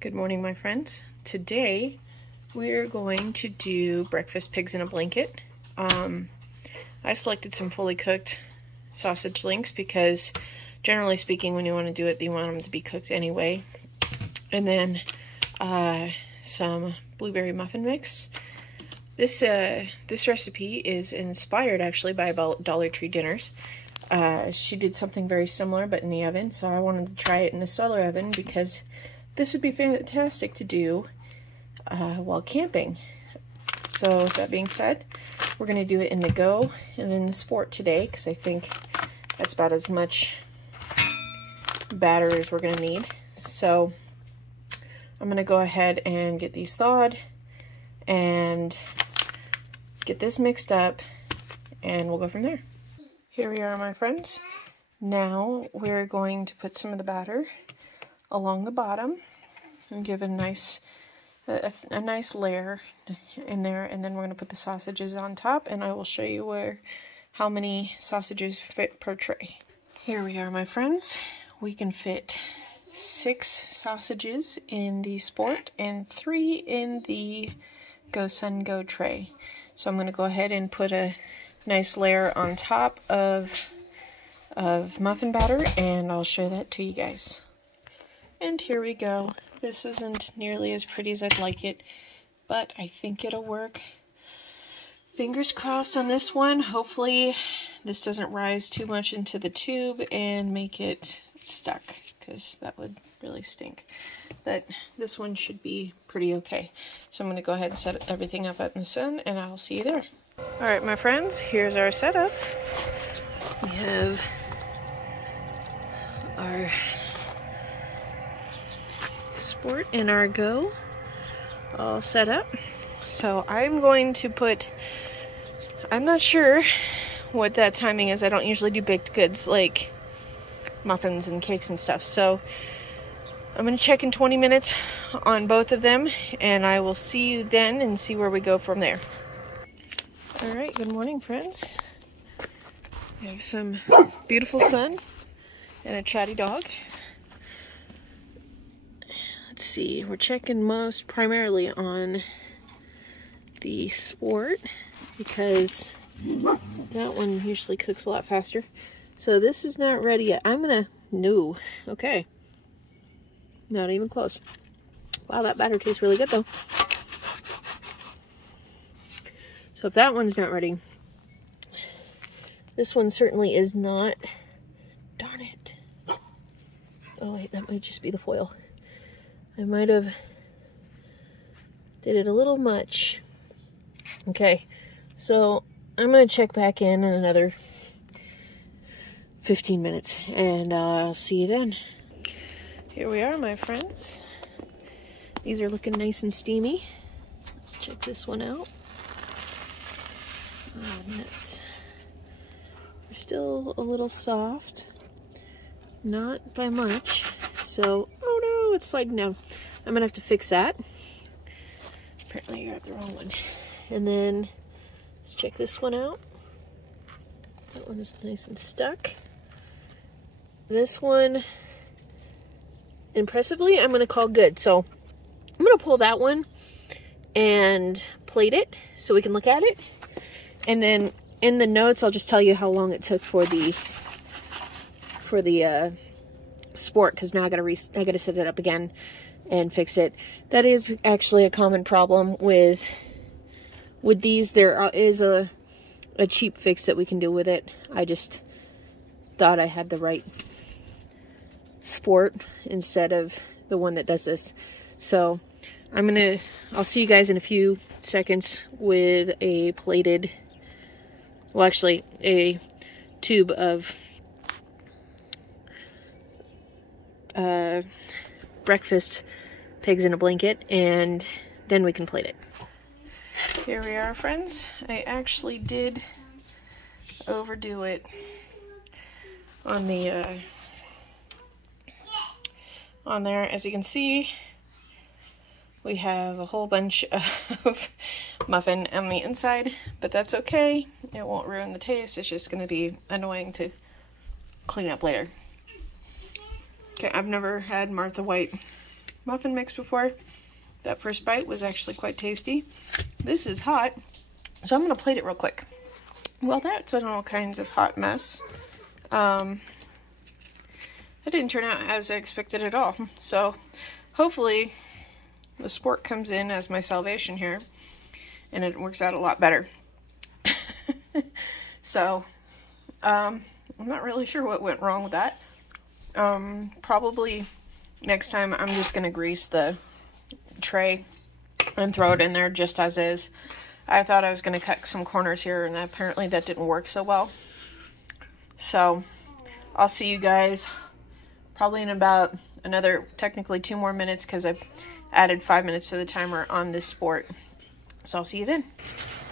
Good morning, my friends. Today we're going to do breakfast pigs in a blanket. I selected some fully cooked sausage links because generally speaking, when you want to do it, you want them to be cooked anyway. And then some blueberry muffin mix. This recipe is inspired actually by Dollar Tree dinners. She did something very similar but in the oven, so I wanted to try it in the solar oven because this would be fantastic to do while camping. So that being said, we're going to do it in the Go and in the Sport today because I think that's about as much batter as we're going to need. So I'm going to go ahead and get these thawed and get this mixed up, and we'll go from there. Here we are, my friends. Now we're going to put some of the batter along the bottom and give a nice layer in there, and then we're going to put the sausages on top, and I will show you how many sausages fit per tray. Here we are, my friends. We can fit 6 sausages in the Sport and 3 in the gosun Go tray. So I'm going to go ahead and put a nice layer on top of muffin batter, and I'll show that to you guys. And here we go. This isn't nearly as pretty as I'd like it, but I think it'll work. Fingers crossed on this one. Hopefully this doesn't rise too much into the tube and make it stuck, because that would really stink. But this one should be pretty okay. So I'm going to go ahead and set everything up out in the sun, and I'll see you there. Alright, my friends, here's our setup. We have our Sport and our Go all set up. So I'm going to put, I'm not sure what that timing is. I don't usually do baked goods like muffins and cakes and stuff. So I'm going to check in 20 minutes on both of them, and I will see you then and see where we go from there. Alright, good morning, friends. We have some beautiful sun and a chatty dog. Let's see, we're checking most primarily on the Sport because that one usually cooks a lot faster. So this is not ready yet. No, okay. Not even close. Wow, that batter tastes really good though. So if that one's not ready, this one certainly is not. Darn it. Oh wait, that might just be the foil. I might have did it a little much. Okay, so I'm going to check back in another 15 minutes, and I'll see you then. Here we are, my friends. These are looking nice and steamy. Let's check this one out. Oh, nuts. They're still a little soft. Not by much. So, oh no, it's sliding down. I'm gonna have to fix that. Apparently I grabbed the wrong one. And then, let's check this one out. That one's nice and stuck. This one, impressively, I'm gonna call good. So, I'm gonna pull that one and plate it so we can look at it. And then in the notes, I'll just tell you how long it took for the Sport, because now I gotta set it up again and fix it. That is actually a common problem with these. There is a cheap fix that we can do with it. I just thought I had the right Sport instead of the one that does this. So I'll see you guys in a few seconds with a plated, well actually a tube of breakfast pigs in a blanket, and then we can plate it. Here we are, friends. I actually did overdo it on the on there. As you can see, we have a whole bunch of muffin on the inside, but that's okay. It won't ruin the taste. It's just going to be annoying to clean up later. Okay, I've never had Martha White muffin mix before. That first bite was actually quite tasty. This is hot, so I'm going to plate it real quick. Well, that's an all kinds of hot mess. That didn't turn out as I expected at all. So hopefully the sport comes in as my salvation here, and it works out a lot better. So, I'm not really sure what went wrong with that. Probably next time I'm just going to grease the tray and throw it in there just as is. I thought I was going to cut some corners here, and apparently that didn't work so well. So, I'll see you guys probably in about another, technically 2 more minutes, because I've added 5 minutes to the timer on this sport. So I'll see you then.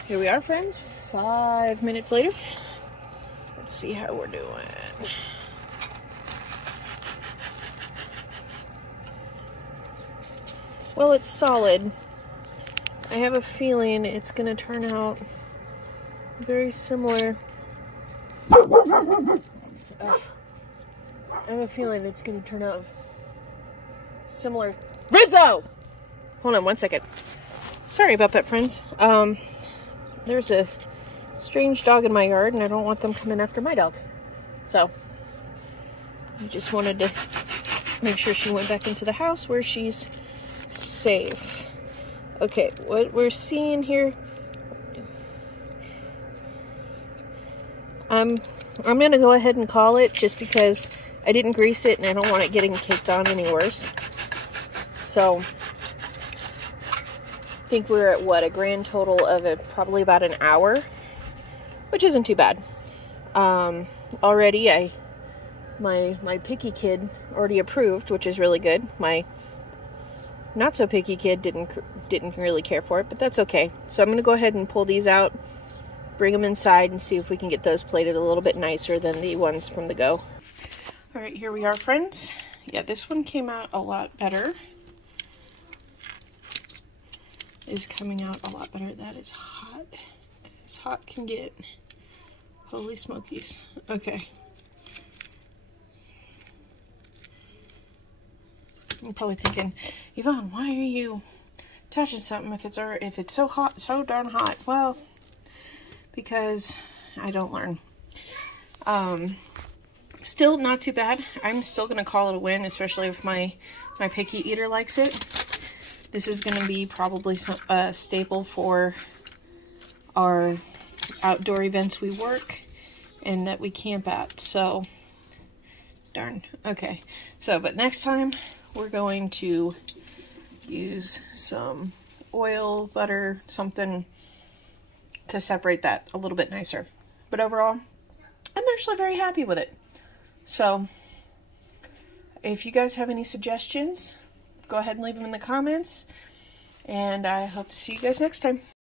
Here we are, friends, 5 minutes later. Let's see how we're doing. Well, it's solid. I have a feeling it's going to turn out very similar. I have a feeling it's going to turn out similar. Rizzo! Hold on 1 second. Sorry about that, friends. There's a strange dog in my yard, and I don't want them coming after my dog. So, I just wanted to make sure she went back into the house where she's safe. Okay, what we're seeing here, I'm going to go ahead and call it, just because I didn't grease it and I don't want it getting caked on any worse. So, I think we're at, what, a grand total of probably about an hour, which isn't too bad. Already, my picky kid already approved, which is really good. My not so picky kid didn't really care for it, but that's okay. So I'm going to go ahead and pull these out, bring them inside, and see if we can get those plated a little bit nicer than the ones from the go. All right, here we are, friends. Yeah, this one came out a lot better. Is coming out a lot better. That is hot. As hot can get. Holy smokies. Okay. You're probably thinking, Yvonne, why are you touching something if it's so hot, so darn hot? Well, because I don't learn. Still not too bad. I'm still gonna call it a win, especially if my picky eater likes it. This is going to be probably a staple for our outdoor events we work and that we camp at. So, darn. Okay. So, but next time we're going to use some oil, butter, something to separate that a little bit nicer. But overall, I'm actually very happy with it. So, if you guys have any suggestions, go ahead and leave them in the comments, and I hope to see you guys next time.